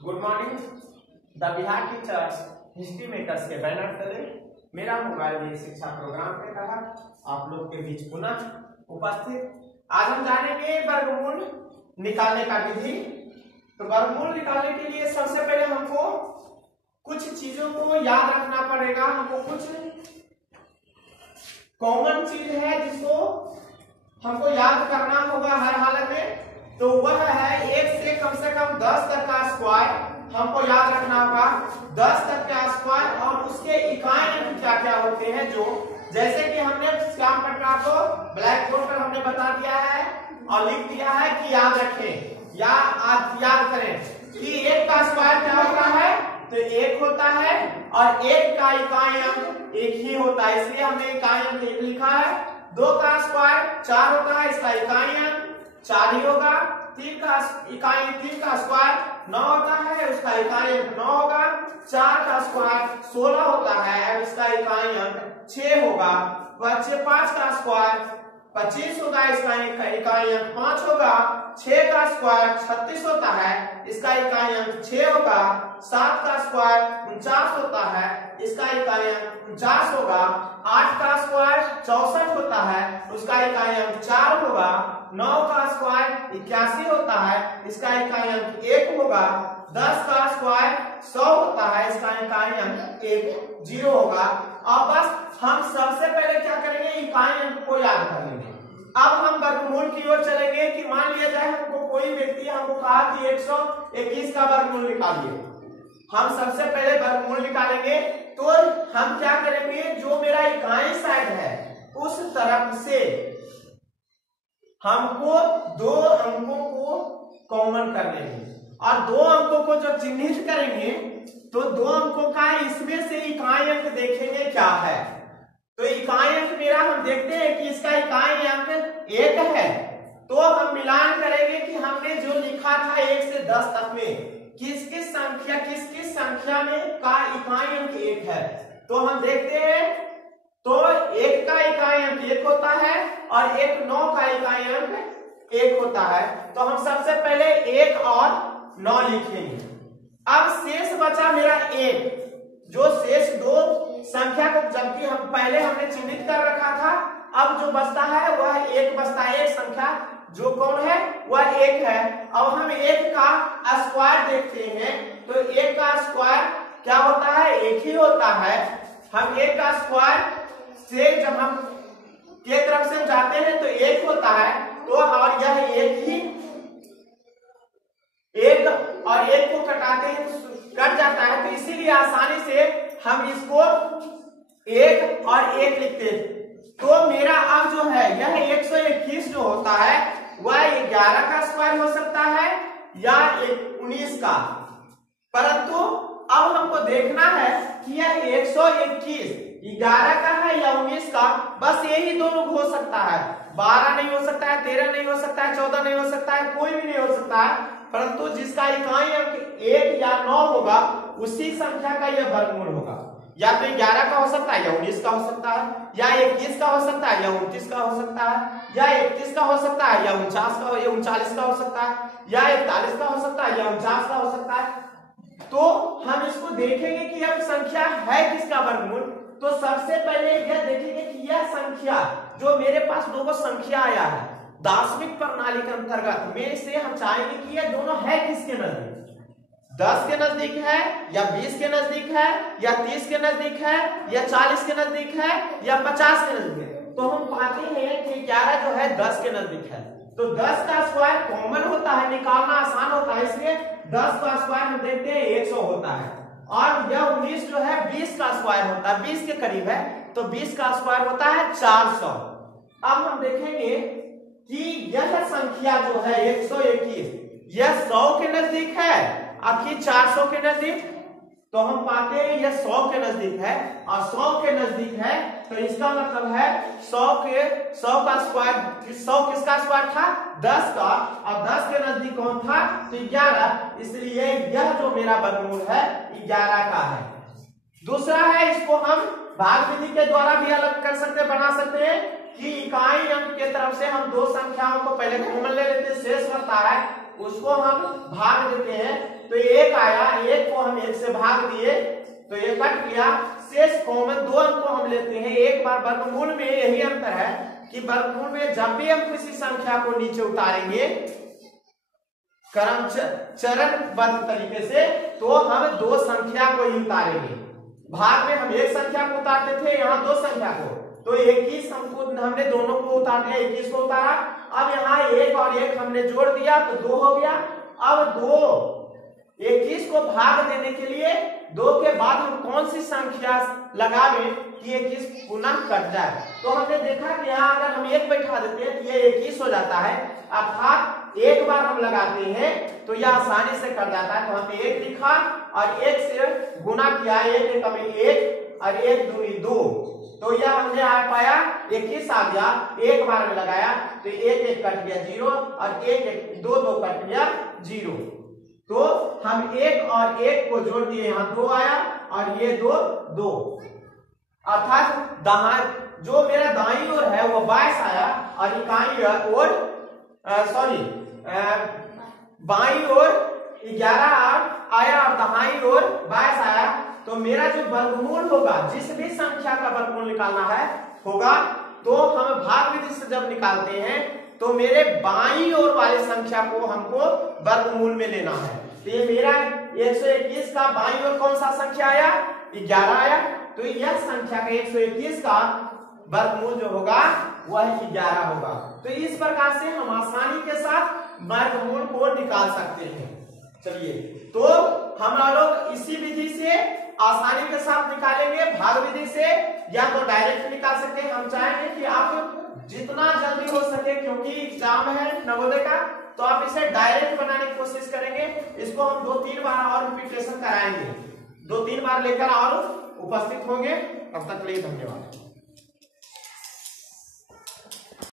Good morning the Bihar teachers history makers के banner तले मेरा मोबाइल शिक्षा प्रोग्राम के तहत आप लोग के बीच पुनः उपस्थित। आज हम जानेंगे वर्गमूल निकालने का विधि। तो वर्गमूल निकालने के लिए सबसे पहले हमको कुछ चीजों को याद रखना पड़ेगा। हमको कुछ कॉमन चीज है जिसको हमको याद करना होगा हर हालत में। तो वह है 1 से कम 10 तक का स्क्वायर हमको याद रखना होगा। 10 तक का स्क्वायर और उसके इकाई क्या क्या होते हैं, जो जैसे कि हमने श्याम प्रकाश को ब्लैक बोर्ड पर हमने बता दिया है और लिख दिया है कि याद रखें या याद करें कि 1 का स्क्वायर क्या होता है, तो 1 होता है और 1 का इकाई अंक 1 ही होता है, इसलिए हमने इकाई अंक 1 लिखा है। 2 का स्क्वायर 4 होता है, इसका इकाई अंक 4 ही होगा। 3 का स्क्वायर 9 होता है, उसका इकाई अंक 9 होगा। 4 का स्क्वायर 16 होता है, इसका इकाई अंक 6 होगा। 5 का स्क्वायर 25 होगा, इसका इकाई अंक 5 होगा। 6 का स्क्वायर 36 होता है, इसका इकाई अंक 6 होगा। 7 का स्क्वायर 49 होता है, इसका इकाई अंक 49 होगा। 8 का स्क्वायर 64 होता है, उसका इकाई अंक 4 होगा। 9 का स्क्वायर 81 होता है, इसका इकाई अंक 1 होगा। 10 का स्क्वायर 100 होता है, इसका इकाई अंक 10 होगा। अब बस हम सबसे पहले क्या करेंगे, इकाई अंक को याद कर लेंगे। अब हम वर्गमूल की ओर चलेंगे कि मान लिया जाए हमको कोई व्यक्ति हमको कहा कि 121 का वर्गमूल निकालिए। हम सबसे पहले वर्गमूल निकालेंगे। तो हम क्या करेंगे, जो मेरा इकाई साइड है उस तरफ से हमको 2 अंकों को कॉमन कर लेंगे और 2 अंकों को जब चिन्हित करेंगे तो 2 अंकों का इसमें से इकाई अंक देखेंगे क्या है। तो इकाई अंक मेरा हम देखते हैं कि इसका इकाई अंक 1 है, तो हम मिलान करेंगे कि हमने जो लिखा था 1 से 10 तक में किस किस संख्या में का इकाई अंक 1 है। तो हम देखते हैं, तो 1 का इकाई अंक 1 होता है और 9 का इकाई अंक 1 होता है। तो हम सबसे पहले 1 और 9 लिखेंगे। अब शेष बचा मेरा 1, जो शेष 2 संख्या को जबकि हम पहले हमने चिन्हित कर रखा था, अब जो बचता है वह 1 बचता है। एक संख्या जो कौन है वह 1 है। अब हम 1 का स्क्वायर देखते हैं, तो 1 का स्क्वायर क्या होता है, 1 ही होता है। हम 1 का स्क्वायर से जब हम के तरफ से जाते हैं तो 1 होता है, तो और यह 1 ही 1 और 1 को कटाते हैं तो कट जाता है, तो इसीलिए आसानी से हम इसको 1 और 1 लिखते हैं। तो मेरा अब जो है यह 121 जो होता है वह 11 का स्क्वायर हो सकता है या 19 का, परंतु अब हमको देखना है कि यह 121 11 का है या 19 का। बस यही दोनों हो सकता है, 12 नहीं हो सकता है, 13 नहीं हो सकता है, 14 नहीं हो सकता है, कोई भी नहीं हो सकता है, परंतु जिसका इकाई अंक 1 या 9 होगा उसी संख्या का यह वर्गमूल होगा। या तो 11 का हो सकता है या 19 का हो सकता है, या 21 का हो सकता है या 29 का हो सकता है, या 31 का हो सकता है या 39 का हो सकता है, या 41 का हो सकता है या 49 का हो सकता है। तो हम इसको देखेंगे कि यह संख्या है किसका वर्गमूल। तो सबसे पहले यह देखेंगे कि यह संख्या जो मेरे पास 2 संख्या आया है दार्शनिक प्रणाली के अंतर्गत में से हम चाहेंगे कि यह दोनों है किसके नजदीक, 10 के नजदीक है या 20 के नजदीक है या 30 के नजदीक है या 40 के नजदीक है या 50 के नजदीक है। तो हम पाते हैं कि 11 जो है 10 के नजदीक है, तो 10 का स्क्वायर कॉमन होता है, निकालना आसान होता है, इसलिए 10 का स्क्वायर हम देखते हैं 100 होता है। और यह 19 जो है 20 का स्क्वायर होता है, 20 के करीब है, तो 20 का स्क्वायर होता है 400। अब हम देखेंगे कि यह संख्या जो है 121 यह 100 के नजदीक है आखिर 400 के नजदीक। तो हम पाते हैं यह 100 के नजदीक है और 100 के नजदीक है, तो इसका मतलब है 100 का स्क्वायर, 100 किसका स्क्वायर था, 10 का, और 10 के नजदीक कौन था, तो 11, इसलिए यह जो मेरा वर्गमूल है 11 का है। दूसरा है, इसको हम भाग विधि के द्वारा भी अलग कर सकते, बना सकते हैं कि इकाई अंक के तरफ से हम दो संख्याओं को पहले कॉमन ले लेते हैं, शेष बचता है उसको हम भाग देते हैं। तो एक आया, एक को हम एक से भाग दिए तो ये कट गया, शेष कॉमन दो अंक को हम लेते हैं। एक बार वर्गमूल में यही अंतर है कि वर्गमूल में जब भी हम किसी संख्या को नीचे उतारेंगे क्रम चरणबद्ध तरीके से, तो हम दो संख्या को ही उतारेंगे। भाग में हम एक संख्या को उतारते थे, यहाँ दो संख्या को, तो 21 हमने दोनों को उतार दिया, 21 को उतारा। अब यहाँ एक और एक हमने जोड़ दिया तो 2 हो गया। अब 21 को भाग देने के लिए 2 के बाद हम कौन सी संख्या लगावें कि 21 पुनः कट जाए। तो हमने देखा कि यहाँ अगर हम 1 बैठा देते हैं तो ये 21 हो जाता है, अर्थात एक बार हम लगाते हैं तो यह आसानी से कट जाता है। तो हमने 1 लिखा और 1 से गुना किया, 1 हमें 1 और 1 दूनी 2, तो यह हमने पाया 21 आ गया। एक बार में लगाया तो 1 कट गया 0 और 1 2 कट गया 0। तो हम 1 और 1 को जोड़ दिए, यहाँ 2 आया और ये 2 अर्थात जो मेरा दाईं ओर है वो 22 आया और इकाई ओर बाईं ओर 11 आया और दाईं ओर 22 आया। तो मेरा जो वर्गमूल होगा, जिस भी संख्या का वर्गमूल निकालना है होगा, तो हम भाग विधि से जब निकालते हैं तो मेरे बाईं ओर वाली संख्या को हमको वर्गमूल में लेना है। तो ये मेरा 121 का बाईं ओर कौन सा संख्या आया, 11 आया, तो यह संख्या का 121 का वर्गमूल जो होगा वह 11 होगा। तो इस प्रकार से हम आसानी के साथ वर्गमूल को निकाल सकते हैं। चलिए, तो हम लोग इसी विधि से आसानी के साथ निकालेंगे, भाग विधि से, या तो डायरेक्ट निकाल सकते हैं। हम चाहेंगे कि आप जितना जल्दी हो सके, क्योंकि एग्जाम है नवोदय का, तो आप इसे डायरेक्ट बनाने की कोशिश करेंगे। इसको हम 2-3 बार और रिपीटेशन कराएंगे, 2-3 बार लेकर और उपस्थित होंगे। तब तक के लिए धन्यवाद।